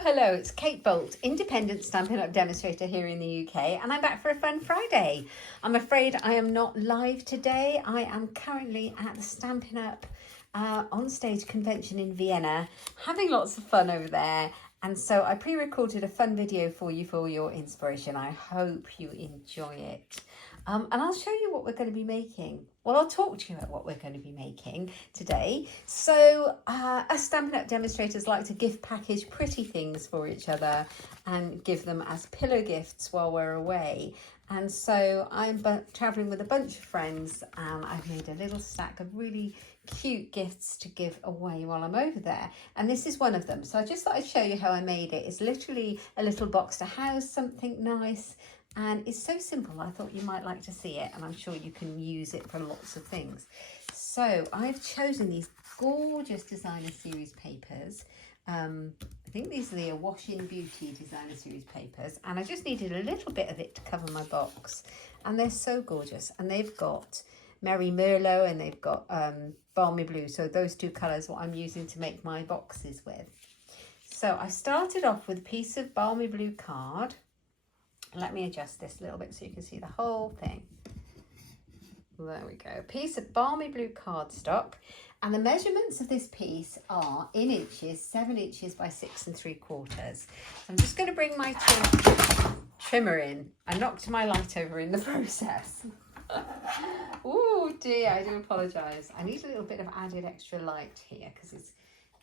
Hello, it's Kate Bolt, independent Stampin' Up demonstrator here in the UK, and I'm back for a fun Friday. I'm afraid I am not live today. I am currently at the Stampin' Up Onstage convention in Vienna, having lots of fun over there. And so I pre-recorded a fun video for you for your inspiration. I hope you enjoy it. And I'll show you what we're going to be making. Well, I'll talk to you about what we're going to be making today. So us Stampin' Up demonstrators like to gift package pretty things for each other and give them as pillow gifts while we're away. And so I'm traveling with a bunch of friends, and I've made a little stack of really cute gifts to give away while I'm over there. And this is one of them. So I just thought I'd show you how I made it. It's literally a little box to house something nice. And it's so simple, I thought you might like to see it, and I'm sure you can use it for lots of things. So I've chosen these gorgeous designer series papers. I think these are the Awash In Beauty designer series papers, and I just needed a little bit of it to cover my box. And they're so gorgeous, and they've got Merry Merlot and they've got Balmy Blue. So those two colours what I'm using to make my boxes with. So I started off with a piece of Balmy Blue card. Let me adjust this a little bit so you can see the whole thing. There we go. A piece of Balmy Blue cardstock. And the measurements of this piece are in inches, 7 inches by 6 3/4. So I'm just going to bring my trimmer in. I knocked my light over in the process. Oh dear, I do apologise. I need a little bit of added extra light here because it's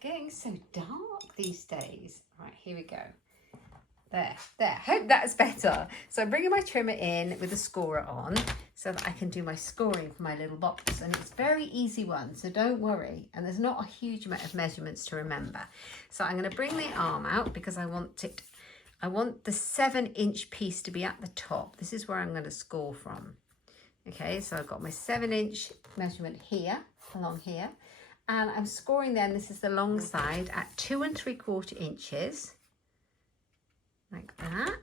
getting so dark these days. Right, here we go. There, hope that's better. So I'm bringing my trimmer in with the scorer on so that I can do my scoring for my little box. And it's a very easy one, so don't worry. And there's not a huge amount of measurements to remember. So I'm going to bring the arm out because I want the 7-inch piece to be at the top. This is where I'm going to score from. Okay, so I've got my 7-inch measurement here, along here. And I'm scoring then, this is the long side, at 2 3/4 inches. Like that,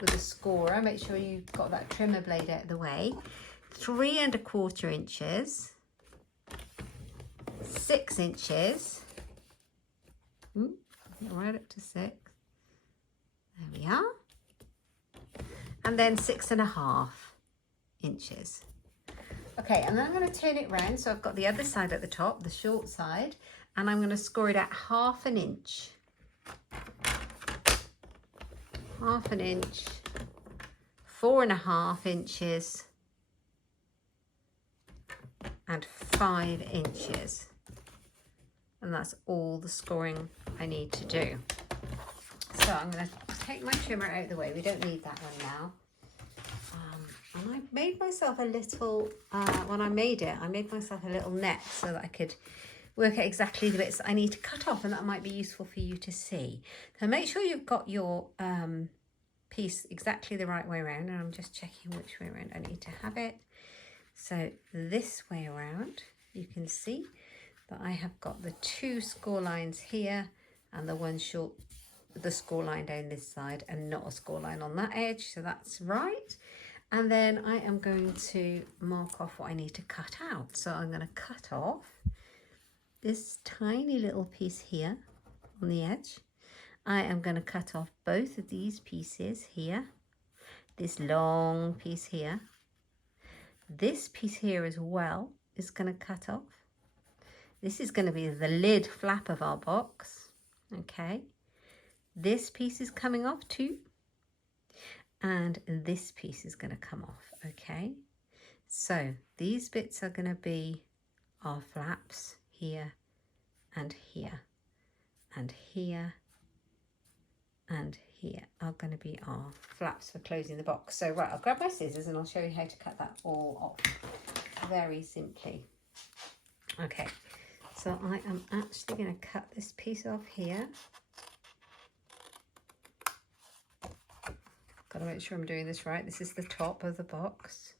with a scorer. Make sure you've got that trimmer blade out of the way. 3 1/4 inches, 6 inches, right up to 6. There we are. And then 6 1/2 inches. Okay, and then I'm going to turn it round. So I've got the other side at the top, the short side, and I'm going to score it at 1/2 inch. 1/2 inch, 4 1/2 inches, and 5 inches. And that's all the scoring I need to do. So I'm going to take my trimmer out of the way. We don't need that one now. And I made myself a little, when I made it, I made myself a little net so that I could work out exactly the bits I need to cut off, and that might be useful for you to see. So make sure you've got your piece exactly the right way around, and I'm just checking which way around I need to have it. So this way around, you can see that I have got the 2 score lines here and the one short, the score line down this side, and not a score line on that edge, so that's right. And then I am going to mark off what I need to cut out. So I'm going to cut off this tiny little piece here on the edge. I am going to cut off both of these pieces here, this long piece here. This piece here as well is going to cut off. This is going to be the lid flap of our box. Okay, this piece is coming off too. And this piece is going to come off. Okay, so these bits are going to be our flaps here and here and here and here are going to be our flaps for closing the box. So right, I'll grab my scissors and I'll show you how to cut that all off very simply. Okay, so I am actually going to cut this piece off here. Got to make sure I'm doing this right. This is the top of the box,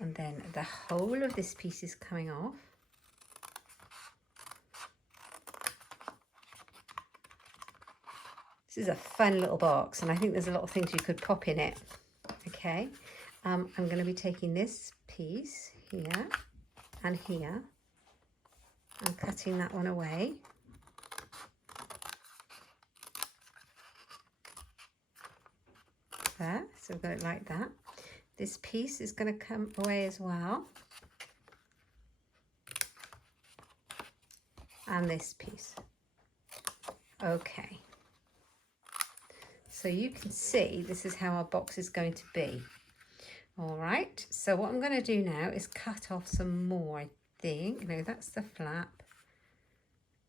and then the whole of this piece is coming off. This is a fun little box, and I think there's a lot of things you could pop in it. Okay, I'm going to be taking this piece here and here and cutting that one away. there. So we've got it like that. This piece is going to come away as well. And this piece. Okay. So you can see this is how our box is going to be. All right. So what I'm going to do now is cut off some more, I think. No, that's the flap.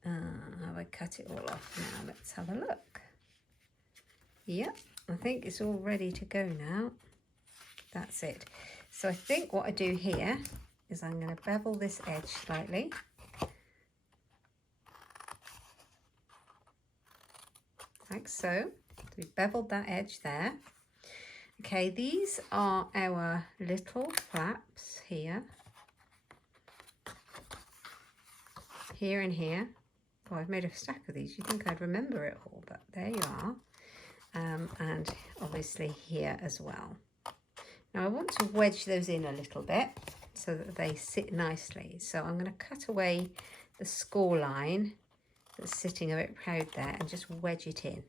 Have I cut it all off now? Let's have a look. Yep, I think it's all ready to go now. That's it. So I think what I do here is I'm going to bevel this edge slightly. Like so. We beveled that edge there. Okay, these are our little flaps here. Here and here. Oh, I've made a stack of these. You'd think I'd remember it all, but there you are. And obviously here as well. Now I want to wedge those in a little bit so that they sit nicely. So I'm going to cut away the score line that's sitting a bit proud there and just wedge it in.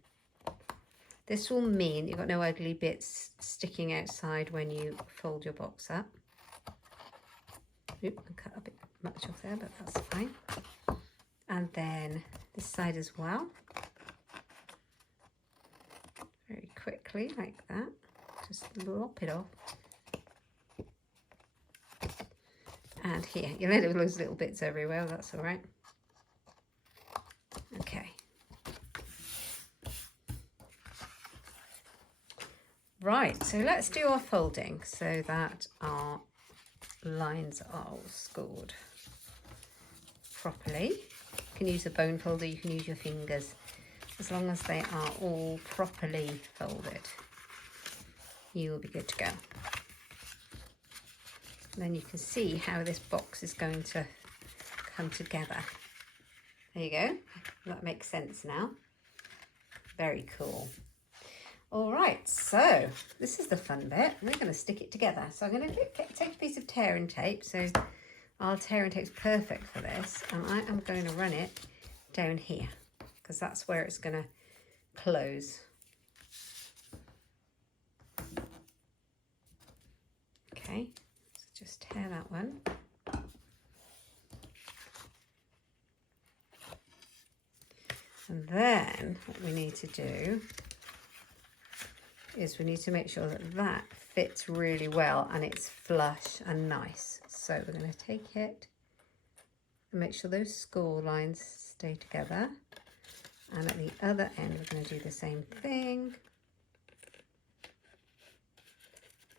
This will mean you've got no ugly bits sticking outside when you fold your box up. Oop, I cut a bit much off there, but that's fine. And then this side as well. Very quickly, like that. Just lop it off. And here, you'll end up with those little bits everywhere, that's all right. Okay. Right, so let's do our folding so that our lines are all scored properly. You can use a bone folder, you can use your fingers, as long as they are all properly folded, you will be good to go. And then you can see how this box is going to come together. There you go, that makes sense now. Very cool. All right, so this is the fun bit. We're going to stick it together. So I'm going to take a piece of tearing tape. So our tearing tape's perfect for this. And I am going to run it down here because that's where it's going to close. Okay, so just tear that one. And then what we need to do is we need to make sure that that fits really well and it's flush and nice. So we're going to take it and make sure those score lines stay together. And at the other end, we're going to do the same thing.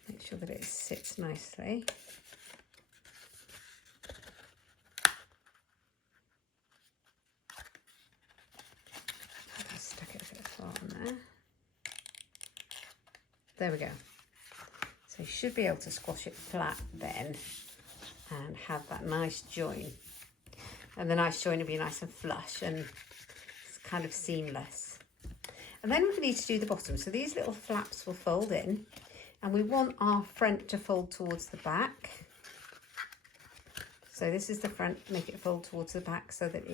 Make sure that it sits nicely. I stuck it a bit far on there. There we go. So you should be able to squash it flat then and have that nice join. And the nice join will be nice and flush and it's kind of seamless. And then we need to do the bottom. So these little flaps will fold in and we want our front to fold towards the back. So this is the front, make it fold towards the back so that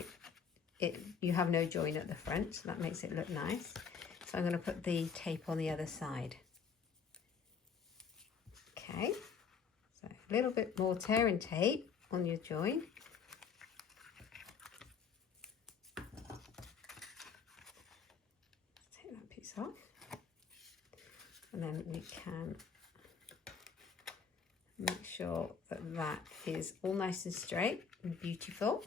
you have no join at the front. So that makes it look nice. So I'm going to put the tape on the other side. Okay, so a little bit more tearing tape on your join. Take that piece off. And then we can make sure that that is all nice and straight and beautiful.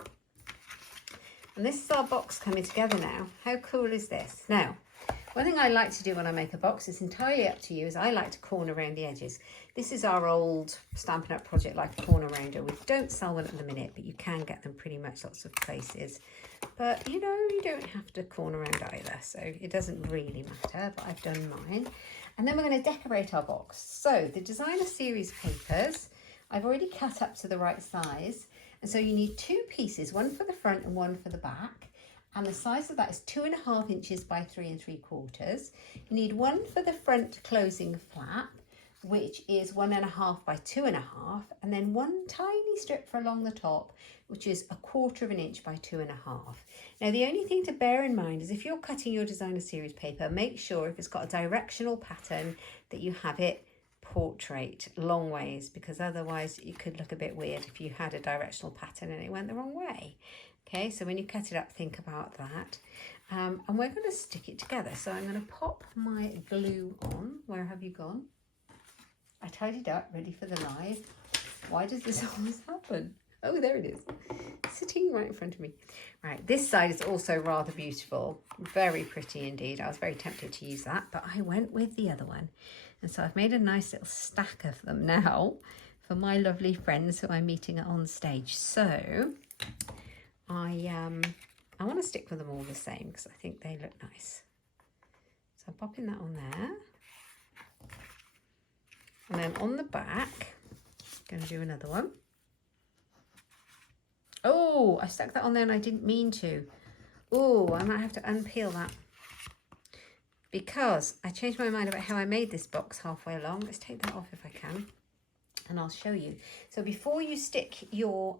And this is our box coming together now. How cool is this? Now, one thing I like to do when I make a box, it's entirely up to you, is I like to corner around the edges. This is our old Stampin' Up project, like a corner rounder. We don't sell one at the minute, but you can get them pretty much lots of places. But you know, you don't have to corner around either, so it doesn't really matter, but I've done mine. And then we're going to decorate our box. So the designer series papers, I've already cut up to the right size. And so you need two pieces, one for the front and one for the back. And the size of that is 2.5 inches by 3 3/4. You need one for the front closing flap which is 1.5 by 2.5, and then one tiny strip for along the top, which is 1/4 inch by 2.5. Now the only thing to bear in mind is if you're cutting your designer series paper, make sure if it's got a directional pattern that you have it portrait long ways, because otherwise it could look a bit weird if you had a directional pattern and it went the wrong way. Okay, so when you cut it up, think about that. And we're going to stick it together. So I'm going to pop my glue on. Where have you gone? I tidied up, ready for the live. Why does this always happen? Oh, there it is, sitting right in front of me. Right, this side is also rather beautiful, very pretty indeed. I was very tempted to use that, but I went with the other one. And so I've made a nice little stack of them now for my lovely friends who I'm meeting at Onstage. So I want to stick with them all the same because I think they look nice. So I'm popping that on there. And then on the back, I'm going to do another one. Oh, I stuck that on there and I didn't mean to. Oh, I might have to unpeel that because I changed my mind about how I made this box halfway along. Let's take that off if I can and I'll show you. So before you stick your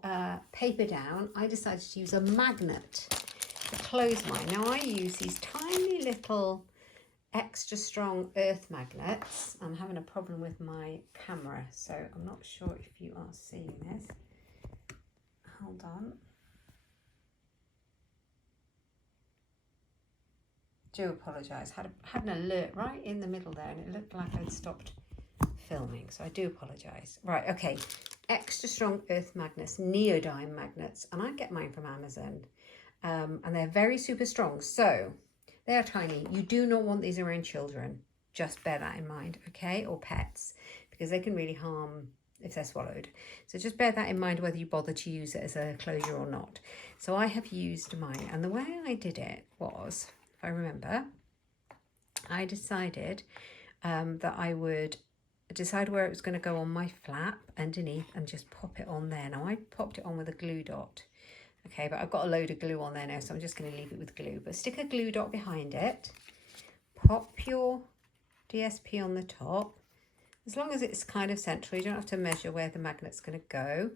paper down, I decided to use a magnet to close mine. Now I use these tiny little extra strong earth magnets. I'm having a problem with my camera, so I'm not sure if you are seeing this. Hold on. Do apologise. Had an alert right in the middle there and it looked like I'd stopped filming, so I do apologise. Right, okay. Extra strong earth magnets, neodyme magnets, and I get mine from Amazon. And they're very super strong, so they are tiny. You do not want these around children. Just bear that in mind, okay? Or pets, because they can really harm if they're swallowed. So just bear that in mind whether you bother to use it as a closure or not. So I have used mine, and the way I did it was, if I remember, I decided that I would decide where it was going to go on my flap underneath and just pop it on there. Now I popped it on with a glue dot. Okay, but I've got a load of glue on there now, so I'm just going to leave it with glue. But stick a glue dot behind it. Pop your DSP on the top. As long as it's kind of central, you don't have to measure where the magnet's going to go.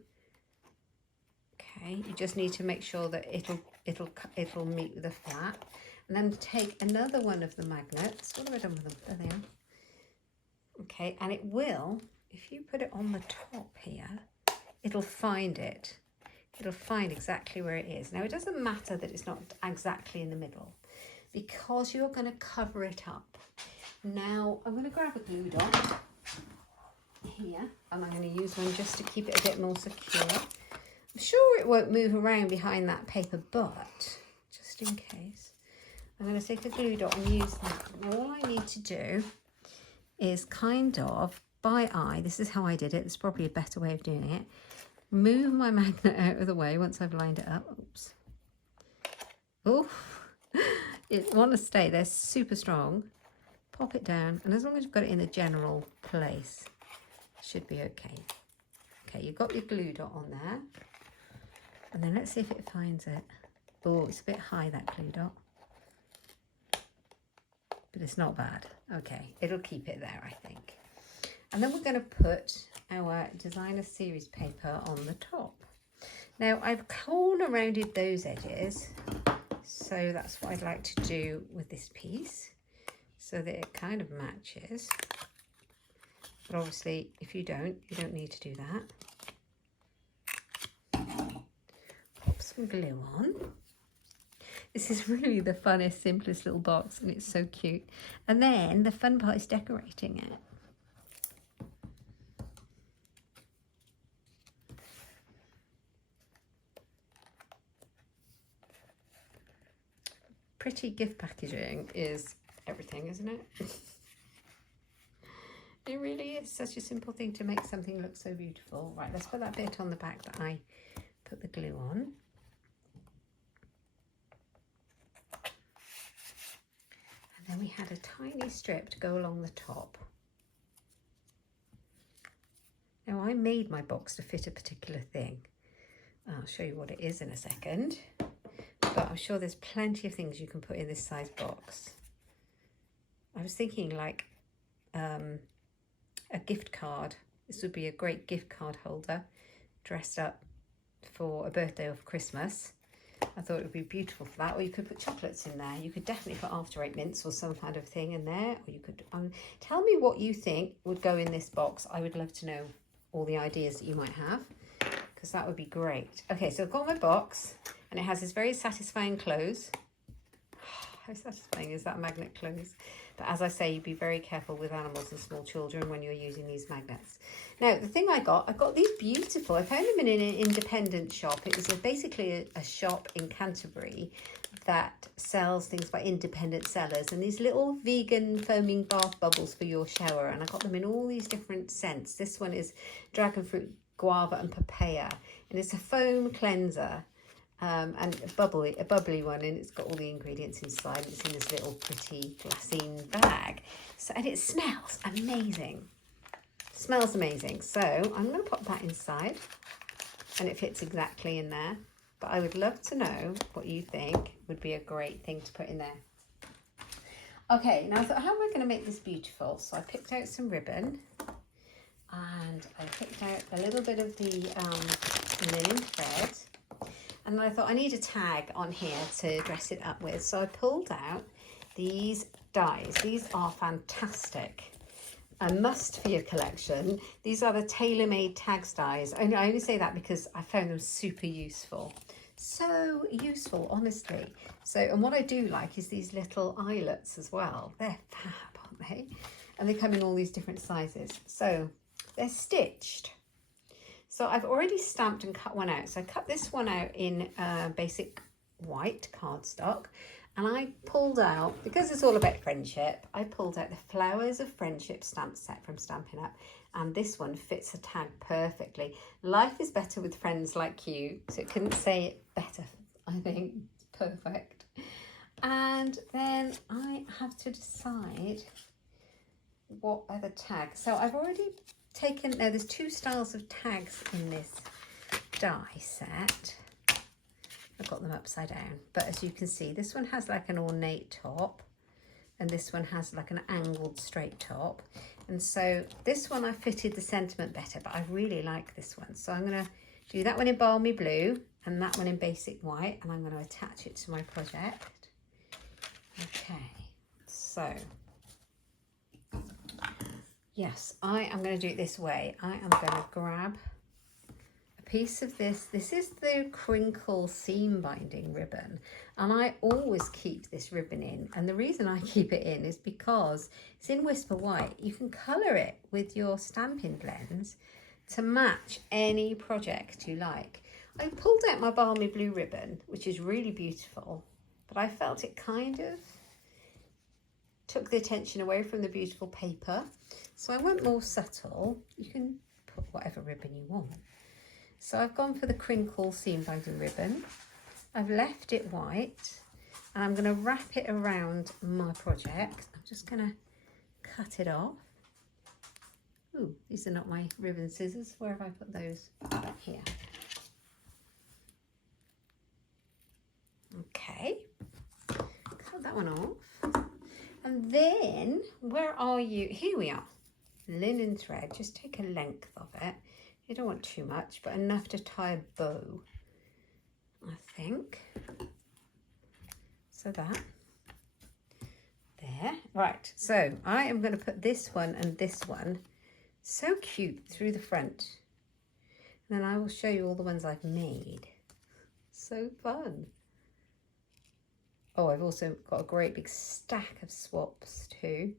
Okay, you just need to make sure that it'll meet with the flap. And then take another one of the magnets. What have I done with them? There they are. Okay, and it will, if you put it on the top here, it'll find it. It'll find exactly where it is. Now, it doesn't matter that it's not exactly in the middle because you're going to cover it up. Now, I'm going to grab a glue dot here and I'm going to use one just to keep it a bit more secure. I'm sure it won't move around behind that paper, but just in case, I'm going to take a glue dot and use that. Now, all I need to do is kind of, by eye, this is how I did it. There's probably a better way of doing it. Move my magnet out of the way once I've lined it up. Oops. Oh, it want to stay. They're super strong. Pop it down, and as long as you've got it in the general place, it should be okay. Okay, you've got your glue dot on there. And then let's see if it finds it. Oh, it's a bit high, that glue dot. But it's not bad. Okay, it'll keep it there, I think. And then we're going to put our designer series paper on the top. Now, I've corner rounded those edges, so that's what I'd like to do with this piece, so that it kind of matches. But obviously, if you don't need to do that. Pop some glue on. This is really the funnest, simplest little box, and it's so cute. And then the fun part is decorating it. Pretty gift packaging is everything, isn't it? It really is such a simple thing to make something look so beautiful. Right, let's put that bit on the back that I put the glue on. And then we had a tiny strip to go along the top. Now, I made my box to fit a particular thing. I'll show you what it is in a second. But I'm sure there's plenty of things you can put in this size box. I was thinking like a gift card. This would be a great gift card holder, dressed up for a birthday or for Christmas. I thought it would be beautiful for that. Or you could put chocolates in there. You could definitely put after eight mints or some kind of thing in there. Or you could tell me what you think would go in this box. I would love to know all the ideas that you might have, because that would be great. Okay, so I've got my box and it has this very satisfying close. How satisfying is that magnet close? But as I say, you be very careful with animals and small children when you're using these magnets. Now, the thing I got these beautiful, I found them in an independent shop. It was basically a shop in Canterbury that sells things by independent sellers, and these little vegan foaming bath bubbles for your shower. And I got them in all these different scents. This one is dragon fruit, guava and papaya, and it's a foam cleanser. And a bubbly one, and it's got all the ingredients inside. It's in this little pretty glassine bag. So, and it smells amazing. Smells amazing. So I'm going to pop that inside, and it fits exactly in there. But I would love to know what you think would be a great thing to put in there. Okay, now I thought, how am I going to make this beautiful? So I picked out some ribbon, and I picked out a little bit of the linen thread. And then I thought I need a tag on here to dress it up with. So I pulled out these dies. These are fantastic. A must for your collection. These are the tailor-made tags dies. I only say that because I found them super useful. So useful, honestly. So, and what I do like is these little eyelets as well. They're fab, aren't they? And they come in all these different sizes. So they're stitched. So I've already stamped and cut one out. So I cut this one out in basic white cardstock, and I pulled out, because it's all about friendship, I pulled out the Flowers of Friendship stamp set from Stampin' Up, and this one fits a tag perfectly. Life is better with friends like you, so it couldn't say it better, I think. It's perfect. And then I have to decide what other tag. So I've already taken, now there's two styles of tags in this die set. I've got them upside down, but as you can see, this one has like an ornate top, and this one has like an angled straight top. And so this one I fitted the sentiment better, but I really like this one. So I'm going to do that one in balmy blue and that one in basic white, and I'm going to attach it to my project. Okay, so yes, I am going to do it this way. I am going to grab a piece of this. This is the crinkle seam binding ribbon, and I always keep this ribbon in. And the reason I keep it in is because it's in Whisper White. You can colour it with your stamping blends to match any project you like. I pulled out my balmy blue ribbon, which is really beautiful, but I felt it kind of took the attention away from the beautiful paper. So I went more subtle. You can put whatever ribbon you want. So I've gone for the crinkle seam binding ribbon. I've left it white, and I'm going to wrap it around my project. I'm just going to cut it off. Ooh, these are not my ribbon scissors. Where have I put those? Back here. Okay, cut that one off. And then, where are you? Here we are. Linen thread. Just take a length of it. You don't want too much, but enough to tie a bow, I think. So that. There. Right. So I am going to put this one and this one, so cute, through the front. And then I will show you all the ones I've made. So fun. Oh, I've also got a great big stack of swaps too.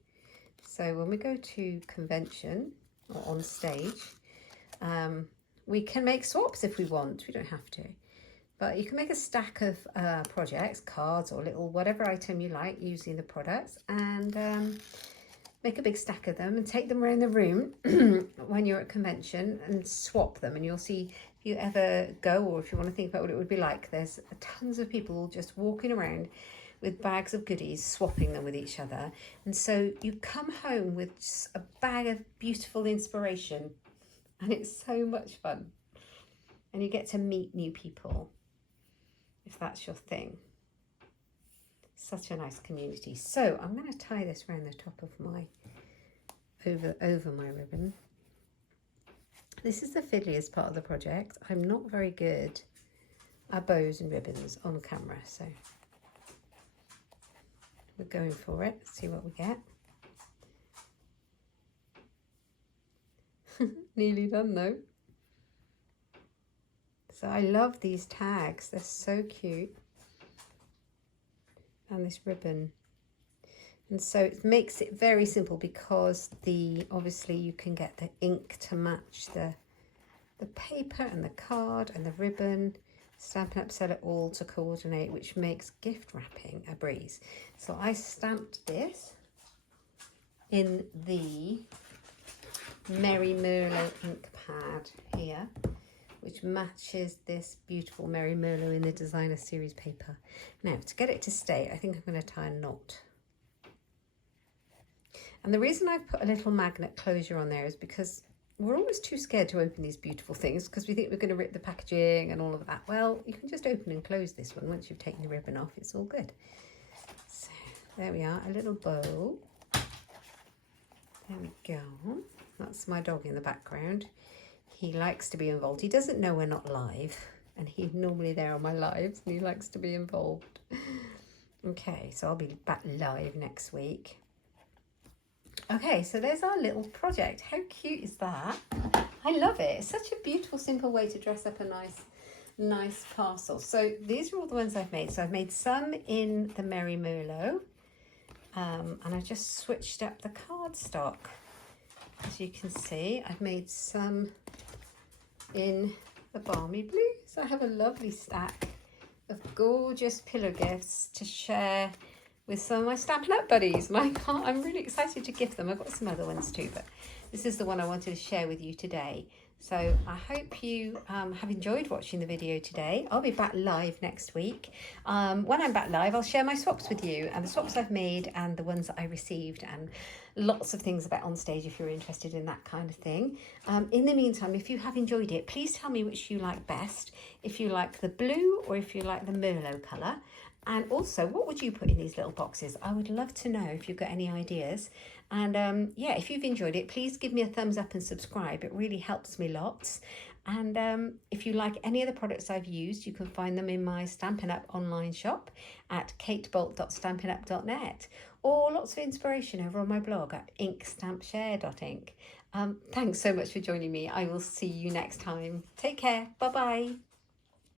So when we go to convention or on stage, we can make swaps if we want. We don't have to. But you can make a stack of projects, cards or little whatever item you like using the products, and make a big stack of them and take them around the room when you're at convention and swap them. And you'll see, if you ever go, or if you want to think about what it would be like, there's tons of people all just walking around with bags of goodies, swapping them with each other. And so you come home with just a bag of beautiful inspiration, and it's so much fun. And you get to meet new people, if that's your thing. Such a nice community. So I'm going to tie this around the top of my over my ribbon. This is the fiddliest part of the project. I'm not very good at bows and ribbons on camera, so we're going for it. See what we get. Nearly done though. So I love these tags. They're so cute. And this ribbon. And so it makes it very simple because obviously you can get the ink to match the paper and the card and the ribbon. Stampin' Up sell it all to coordinate, which makes gift wrapping a breeze. So I stamped this in the Merry Merlot ink pad here, which matches this beautiful Merry Merlot in the designer series paper. Now, to get it to stay, I think I'm going to tie a knot. And the reason I've put a little magnet closure on there is because we're always too scared to open these beautiful things because we think we're going to rip the packaging and all of that. Well, you can just open and close this one once you've taken the ribbon off. It's all good. So there we are, a little bow. There we go. That's my dog in the background. He likes to be involved. He doesn't know we're not live, and he's normally there on my lives, and he likes to be involved. Okay, so I'll be back live next week. Okay, so there's our little project. How cute is that? I love it. It's such a beautiful, simple way to dress up a nice parcel. So these are all the ones I've made. So I've made some in the Merry Merlot, and I just switched up the cardstock. As you can see, I've made some in the Balmy Blue. So I have a lovely stack of gorgeous pillow gifts to share with some of my Stampin' Up buddies. And I'm really excited to gift them. I've got some other ones too, but this is the one I wanted to share with you today. So I hope you have enjoyed watching the video today. I'll be back live next week. When I'm back live, I'll share my swaps with you and the swaps I've made and the ones that I received and lots of things about Onstage if you're interested in that kind of thing. In the meantime, if you have enjoyed it, please tell me which you like best. If you like the blue or if you like the Merlot colour. And also, what would you put in these little boxes? I would love to know if you've got any ideas. And yeah, if you've enjoyed it, please give me a thumbs up and subscribe. It really helps me lots. And if you like any of the products I've used, you can find them in my Stampin' Up online shop at katebolt.stampinup.net, or lots of inspiration over on my blog at inkstampshare.ink. Thanks so much for joining me. I will see you next time. Take care. Bye-bye.